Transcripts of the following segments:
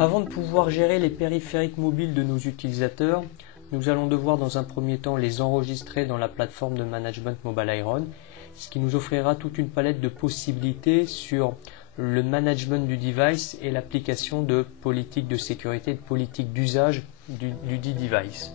Avant de pouvoir gérer les périphériques mobiles de nos utilisateurs, nous allons devoir dans un premier temps les enregistrer dans la plateforme de management Mobile Iron, ce qui nous offrira toute une palette de possibilités sur le management du device et l'application de politiques de sécurité et de politiques d'usage du dit device.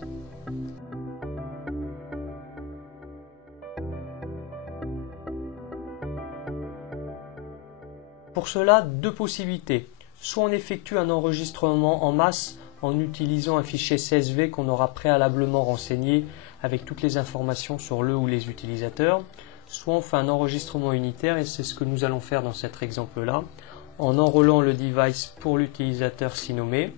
Pour cela, deux possibilités. Soit on effectue un enregistrement en masse en utilisant un fichier CSV qu'on aura préalablement renseigné avec toutes les informations sur le ou les utilisateurs, soit on fait un enregistrement unitaire, et c'est ce que nous allons faire dans cet exemple-là, en enrôlant le device pour l'utilisateur si nommé.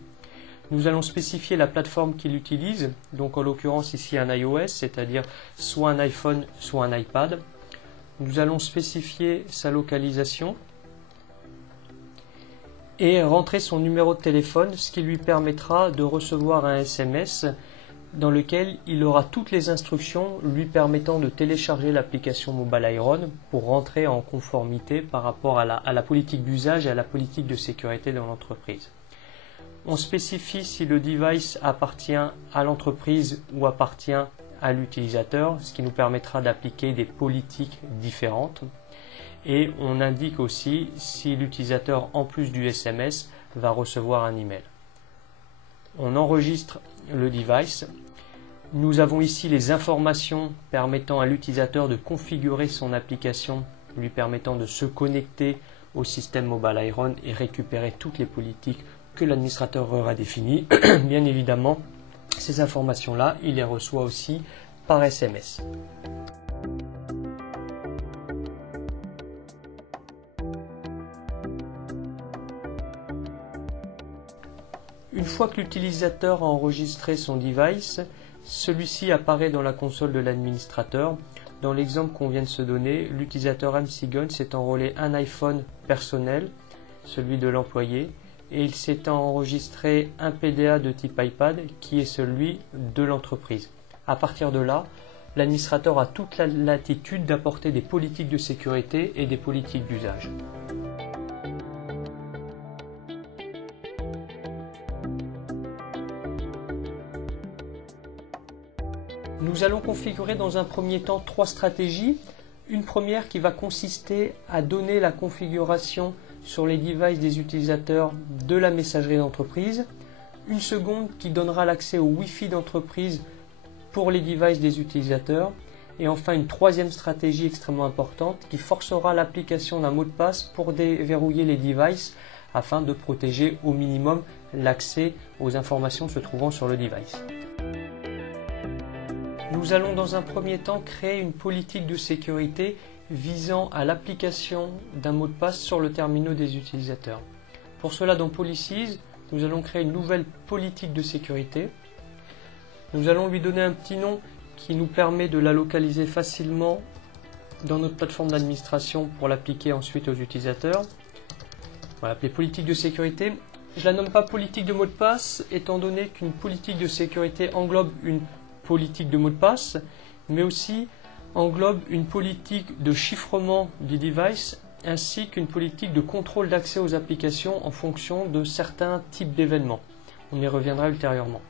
Nous allons spécifier la plateforme qu'il utilise, donc en l'occurrence ici un iOS, c'est-à-dire soit un iPhone, soit un iPad. Nous allons spécifier sa localisation et rentrer son numéro de téléphone, ce qui lui permettra de recevoir un SMS dans lequel il aura toutes les instructions lui permettant de télécharger l'application Mobile Iron pour rentrer en conformité par rapport à la politique d'usage et à la politique de sécurité dans l'entreprise. On spécifie si le device appartient à l'entreprise ou appartient à l'utilisateur, ce qui nous permettra d'appliquer des politiques différentes. Et on indique aussi si l'utilisateur, en plus du SMS, va recevoir un email. On enregistre le device. Nous avons ici les informations permettant à l'utilisateur de configurer son application, lui permettant de se connecter au système Mobile Iron et récupérer toutes les politiques que l'administrateur aura définies. Bien évidemment, ces informations-là, il les reçoit aussi par SMS. Une fois que l'utilisateur a enregistré son device, celui-ci apparaît dans la console de l'administrateur. Dans l'exemple qu'on vient de se donner, l'utilisateur Amsigon s'est enrôlé un iPhone personnel, celui de l'employé, et il s'est enregistré un PDA de type iPad qui est celui de l'entreprise. À partir de là, l'administrateur a toute la latitude d'apporter des politiques de sécurité et des politiques d'usage. Nous allons configurer dans un premier temps trois stratégies. Une première qui va consister à donner la configuration sur les devices des utilisateurs de la messagerie d'entreprise. Une seconde qui donnera l'accès au Wi-Fi d'entreprise pour les devices des utilisateurs. Et enfin une troisième stratégie extrêmement importante qui forcera l'application d'un mot de passe pour déverrouiller les devices afin de protéger au minimum l'accès aux informations se trouvant sur le device. Nous allons dans un premier temps créer une politique de sécurité visant à l'application d'un mot de passe sur le terminal des utilisateurs. Pour cela, dans Policies, nous allons créer une nouvelle politique de sécurité. Nous allons lui donner un petit nom qui nous permet de la localiser facilement dans notre plateforme d'administration pour l'appliquer ensuite aux utilisateurs. On va l'appeler politique de sécurité. Je ne la nomme pas politique de mot de passe étant donné qu'une politique de sécurité englobe une politique de mot de passe, mais aussi englobe une politique de chiffrement du device ainsi qu'une politique de contrôle d'accès aux applications en fonction de certains types d'événements. On y reviendra ultérieurement.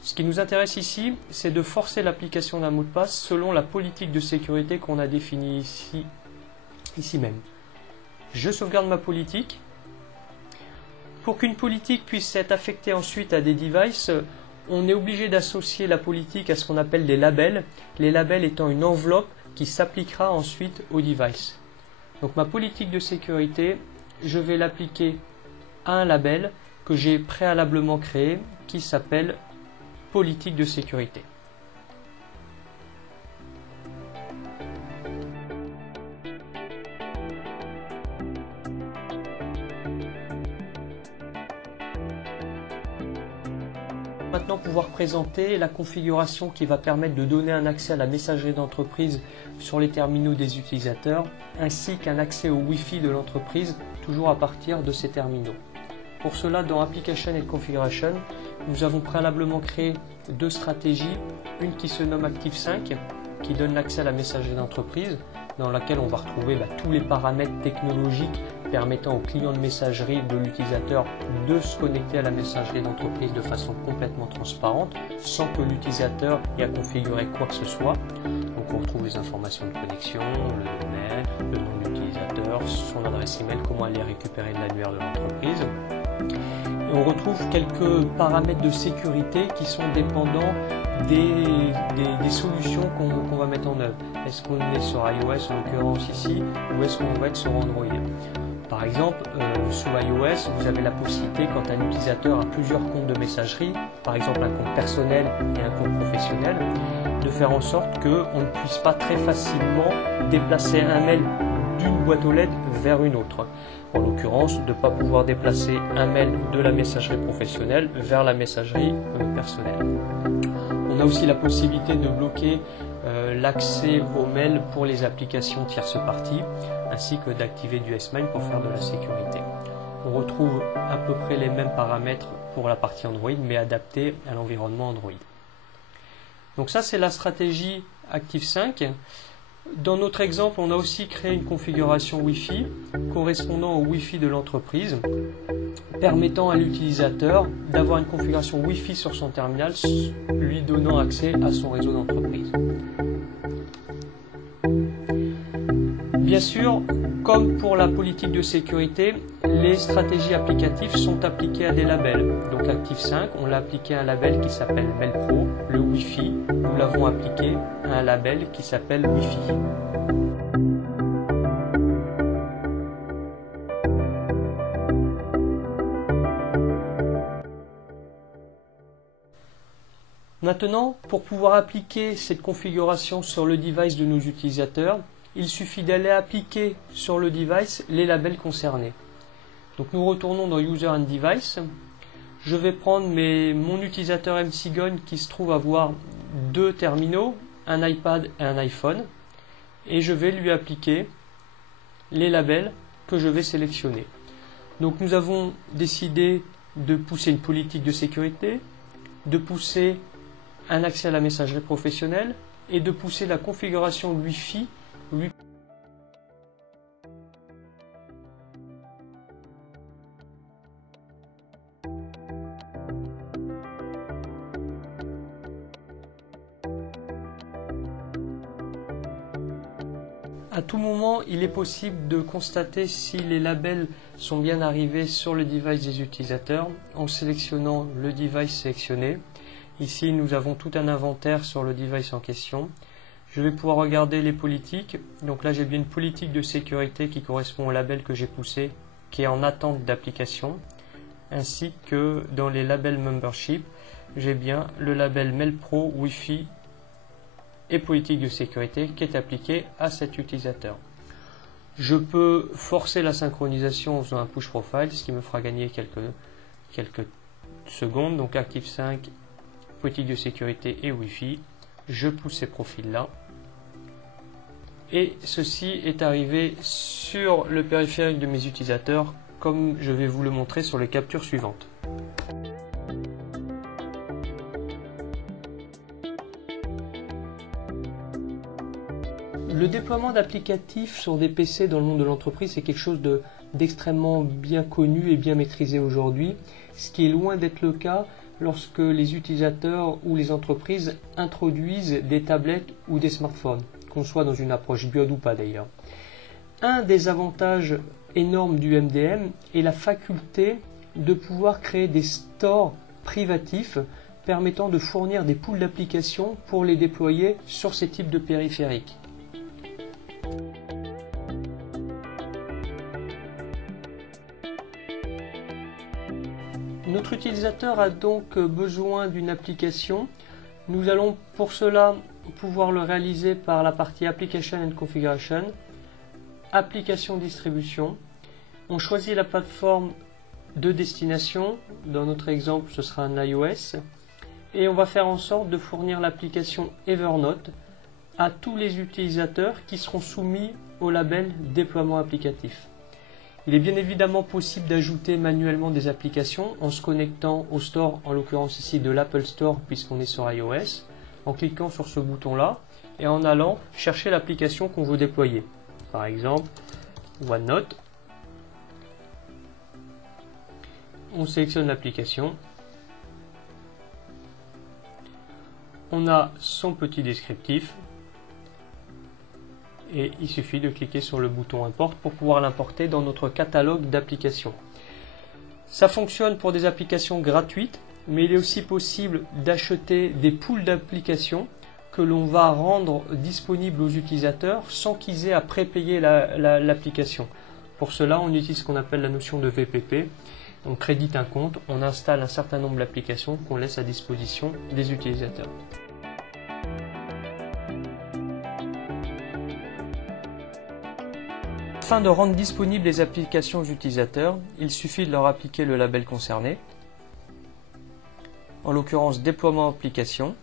Ce qui nous intéresse ici, c'est de forcer l'application d'un mot de passe selon la politique de sécurité qu'on a définie ici même. Je sauvegarde ma politique. Pour qu'une politique puisse être affectée ensuite à des devices, on est obligé d'associer la politique à ce qu'on appelle des labels, les labels étant une enveloppe qui s'appliquera ensuite au device. Donc ma politique de sécurité, je vais l'appliquer à un label que j'ai préalablement créé qui s'appelle politique de sécurité. Maintenant pouvoir présenter la configuration qui va permettre de donner un accès à la messagerie d'entreprise sur les terminaux des utilisateurs ainsi qu'un accès au Wi-Fi de l'entreprise toujours à partir de ces terminaux. Pour cela, dans Application et Configuration, nous avons préalablement créé deux stratégies, une qui se nomme Active 5 qui donne l'accès à la messagerie d'entreprise dans laquelle on va retrouver tous les paramètres technologiques permettant au client de messagerie de l'utilisateur de se connecter à la messagerie d'entreprise de façon complètement transparente, sans que l'utilisateur ait à configurer quoi que ce soit. Donc on retrouve les informations de connexion, le domaine, le nom de l'utilisateur, son adresse email, comment aller récupérer l'annuaire de l'entreprise. Et on retrouve quelques paramètres de sécurité qui sont dépendants des solutions qu'on va mettre en œuvre. Est-ce qu'on est sur iOS en l'occurrence ici, ou est-ce qu'on va être sur Android? Par exemple, sous iOS, vous avez la possibilité, quand un utilisateur a plusieurs comptes de messagerie, par exemple un compte personnel et un compte professionnel, de faire en sorte qu'on ne puisse pas très facilement déplacer un mail d'une boîte aux lettres vers une autre. En l'occurrence, de ne pas pouvoir déplacer un mail de la messagerie professionnelle vers la messagerie personnelle. On a aussi la possibilité de bloquer l'accès aux mails pour les applications tierces parties, ainsi que d'activer du S-MIME pour faire de la sécurité. On retrouve à peu près les mêmes paramètres pour la partie Android, mais adaptés à l'environnement Android. Donc ça, c'est la stratégie Active5. Dans notre exemple, on a aussi créé une configuration Wi-Fi correspondant au Wi-Fi de l'entreprise, permettant à l'utilisateur d'avoir une configuration Wi-Fi sur son terminal, lui donnant accès à son réseau d'entreprise. Bien sûr, comme pour la politique de sécurité, les stratégies applicatives sont appliquées à des labels. Donc Active5, on l'a appliqué à un label qui s'appelle MailPro. Le Wi-Fi, nous l'avons appliqué à un label qui s'appelle Wi-Fi. Maintenant, pour pouvoir appliquer cette configuration sur le device de nos utilisateurs, il suffit d'aller appliquer sur le device les labels concernés. Donc nous retournons dans User and Device. Je vais prendre mon utilisateur MCGON qui se trouve avoir deux terminaux, un iPad et un iPhone, et je vais lui appliquer les labels que je vais sélectionner. Donc nous avons décidé de pousser une politique de sécurité, de pousser un accès à la messagerie professionnelle et de pousser la configuration Wi-Fi lui. À tout moment, il est possible de constater si les labels sont bien arrivés sur le device des utilisateurs en sélectionnant le device sélectionné. Ici, nous avons tout un inventaire sur le device en question. Je vais pouvoir regarder les politiques. Donc là, j'ai bien une politique de sécurité qui correspond au label que j'ai poussé, qui est en attente d'application, ainsi que dans les labels membership, j'ai bien le label MailPro, Wi-Fi et politique de sécurité qui est appliqué à cet utilisateur. Je peux forcer la synchronisation en faisant un push profile, ce qui me fera gagner quelques secondes. Donc Active5, politique de sécurité et Wi-Fi. Je pousse ces profils-là. Et ceci est arrivé sur le périphérique de mes utilisateurs, comme je vais vous le montrer sur les captures suivantes. Le déploiement d'applicatifs sur des PC dans le monde de l'entreprise, c'est quelque chose d'extrêmement bien connu et bien maîtrisé aujourd'hui, ce qui est loin d'être le cas lorsque les utilisateurs ou les entreprises introduisent des tablettes ou des smartphones, qu'on soit dans une approche BIOD ou pas d'ailleurs. Un des avantages énormes du MDM est la faculté de pouvoir créer des stores privatifs permettant de fournir des pools d'applications pour les déployer sur ces types de périphériques. Notre utilisateur a donc besoin d'une application. Nous allons pour cela pouvoir le réaliser par la partie Application and Configuration, Application Distribution. On choisit la plateforme de destination. Dans notre exemple, ce sera un iOS. Et on va faire en sorte de fournir l'application Evernote à tous les utilisateurs qui seront soumis au label déploiement applicatif. Il est bien évidemment possible d'ajouter manuellement des applications en se connectant au store, en l'occurrence ici de l'Apple Store puisqu'on est sur iOS, en cliquant sur ce bouton-là et en allant chercher l'application qu'on veut déployer. Par exemple, OneNote. On sélectionne l'application. On a son petit descriptif. Et il suffit de cliquer sur le bouton Import pour pouvoir l'importer dans notre catalogue d'applications. Ça fonctionne pour des applications gratuites, mais il est aussi possible d'acheter des pools d'applications que l'on va rendre disponibles aux utilisateurs sans qu'ils aient à prépayer l'application. Pour cela, on utilise ce qu'on appelle la notion de VPP. On crédite un compte, on installe un certain nombre d'applications qu'on laisse à disposition des utilisateurs. Afin de rendre disponibles les applications aux utilisateurs, il suffit de leur appliquer le label concerné, en l'occurrence déploiement application.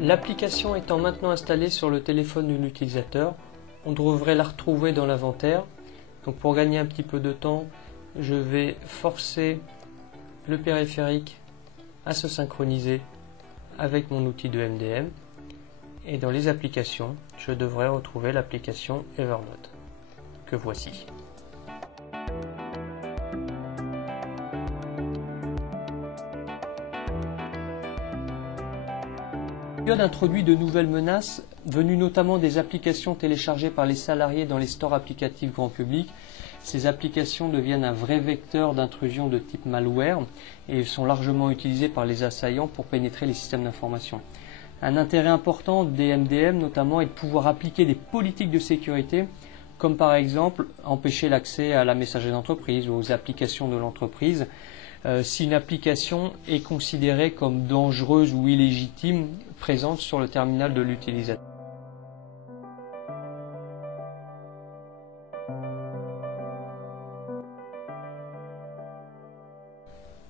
L'application étant maintenant installée sur le téléphone de l'utilisateur, on devrait la retrouver dans l'inventaire. Donc pour gagner un petit peu de temps, je vais forcer le périphérique à se synchroniser avec mon outil de MDM. Et dans les applications, je devrais retrouver l'application Evernote, que voici. La période introduit de nouvelles menaces, venues notamment des applications téléchargées par les salariés dans les stores applicatifs grand public. Ces applications deviennent un vrai vecteur d'intrusion de type malware et sont largement utilisées par les assaillants pour pénétrer les systèmes d'information. Un intérêt important des MDM notamment est de pouvoir appliquer des politiques de sécurité, comme par exemple empêcher l'accès à la messagerie d'entreprise ou aux applications de l'entreprise, si une application est considérée comme dangereuse ou illégitime présente sur le terminal de l'utilisateur.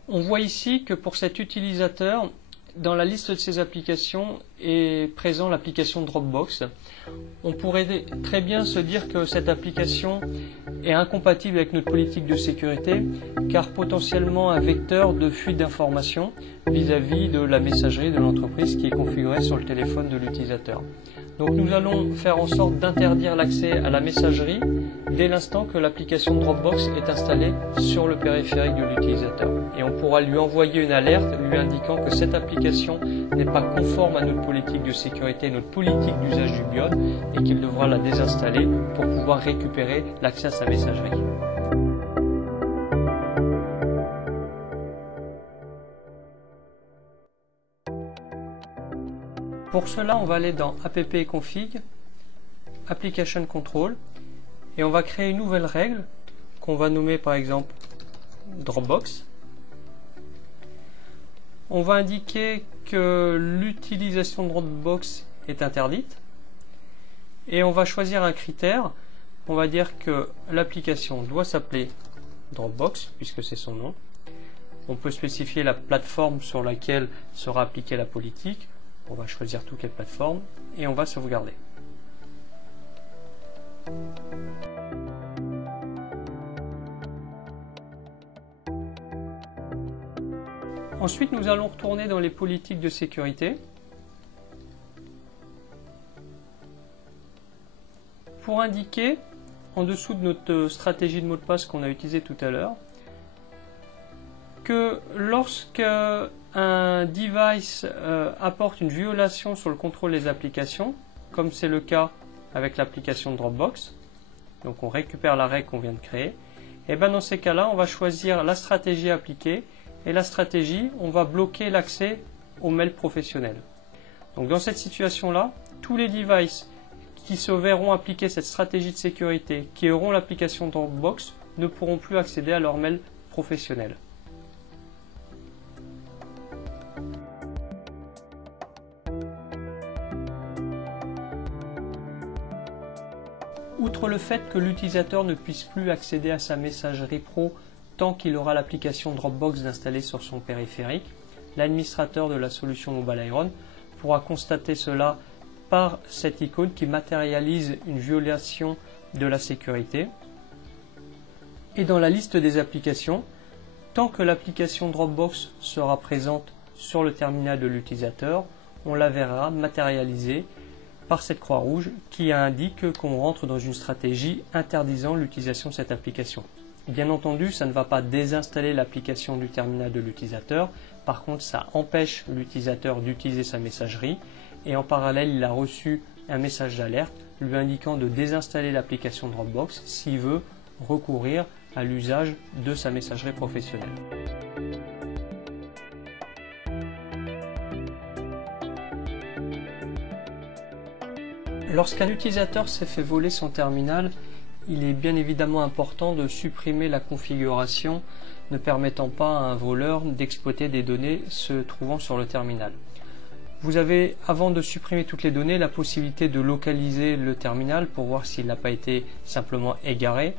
On voit ici que pour cet utilisateur, dans la liste de ses applications est présent l'application Dropbox. On pourrait très bien se dire que cette application est incompatible avec notre politique de sécurité car potentiellement un vecteur de fuite d'informations vis-à-vis de la messagerie de l'entreprise qui est configurée sur le téléphone de l'utilisateur. Donc nous allons faire en sorte d'interdire l'accès à la messagerie dès l'instant que l'application Dropbox est installée sur le périphérique de l'utilisateur. Et on pourra lui envoyer une alerte lui indiquant que cette application n'est pas conforme à notre politique de sécurité, notre politique d'usage du BIOD et qu'il devra la désinstaller pour pouvoir récupérer l'accès à sa messagerie. Pour cela, on va aller dans App et Config, Application Control, et on va créer une nouvelle règle qu'on va nommer par exemple Dropbox. On va indiquer que l'utilisation de Dropbox est interdite et on va choisir un critère. On va dire que l'application doit s'appeler Dropbox puisque c'est son nom. On peut spécifier la plateforme sur laquelle sera appliquée la politique. On va choisir toutes les plateformes et on va sauvegarder. Ensuite, nous allons retourner dans les politiques de sécurité pour indiquer en dessous de notre stratégie de mot de passe qu'on a utilisé tout à l'heure que lorsque un device apporte une violation sur le contrôle des applications, comme c'est le cas avec l'application Dropbox, donc on récupère la règle qu'on vient de créer, et bien dans ces cas-là, on va choisir la stratégie appliquée, et la stratégie, on va bloquer l'accès aux mails professionnels. Donc dans cette situation-là, tous les devices qui se verront appliquer cette stratégie de sécurité, qui auront l'application Dropbox, ne pourront plus accéder à leurs mails professionnels. Outre le fait que l'utilisateur ne puisse plus accéder à sa messagerie pro tant qu'il aura l'application Dropbox installée sur son périphérique. L'administrateur de la solution Mobile Iron pourra constater cela par cette icône qui matérialise une violation de la sécurité. Et dans la liste des applications, tant que l'application Dropbox sera présente sur le terminal de l'utilisateur, on la verra matérialisée par cette croix rouge qui indique qu'on rentre dans une stratégie interdisant l'utilisation de cette application. Bien entendu, ça ne va pas désinstaller l'application du terminal de l'utilisateur. Par contre, ça empêche l'utilisateur d'utiliser sa messagerie et en parallèle, il a reçu un message d'alerte lui indiquant de désinstaller l'application Dropbox s'il veut recourir à l'usage de sa messagerie professionnelle. Lorsqu'un utilisateur s'est fait voler son terminal, il est bien évidemment important de supprimer la configuration ne permettant pas à un voleur d'exploiter des données se trouvant sur le terminal. Vous avez, avant de supprimer toutes les données, la possibilité de localiser le terminal pour voir s'il n'a pas été simplement égaré.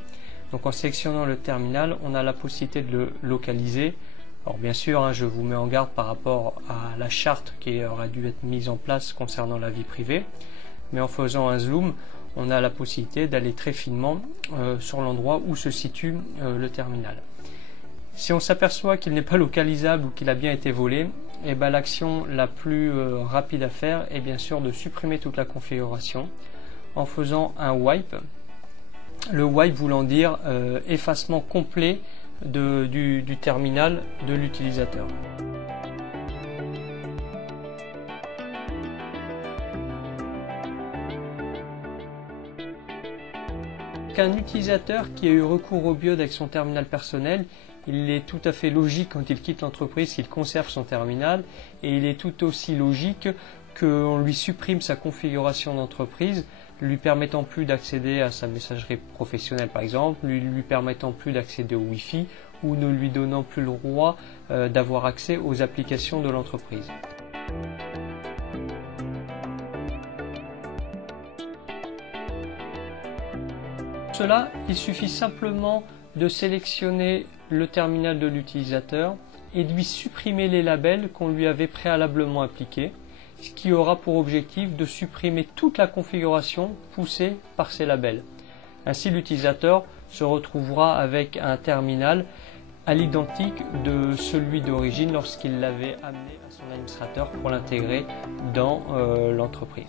Donc en sélectionnant le terminal, on a la possibilité de le localiser. Alors bien sûr, je vous mets en garde par rapport à la charte qui aurait dû être mise en place concernant la vie privée. Mais en faisant un zoom, on a la possibilité d'aller très finement sur l'endroit où se situe le terminal. Si on s'aperçoit qu'il n'est pas localisable ou qu'il a bien été volé, l'action la plus rapide à faire est bien sûr de supprimer toute la configuration en faisant un wipe. Le wipe voulant dire effacement complet du terminal de l'utilisateur. Qu'un utilisateur qui a eu recours au BIOD avec son terminal personnel, il est tout à fait logique quand il quitte l'entreprise qu'il conserve son terminal et il est tout aussi logique qu'on lui supprime sa configuration d'entreprise, lui permettant plus d'accéder à sa messagerie professionnelle par exemple, lui permettant plus d'accéder au Wi-Fi ou ne lui donnant plus le droit d'avoir accès aux applications de l'entreprise. Pour cela, il suffit simplement de sélectionner le terminal de l'utilisateur et de lui supprimer les labels qu'on lui avait préalablement appliqués, ce qui aura pour objectif de supprimer toute la configuration poussée par ces labels. Ainsi, l'utilisateur se retrouvera avec un terminal à l'identique de celui d'origine lorsqu'il l'avait amené à son administrateur pour l'intégrer dans l'entreprise.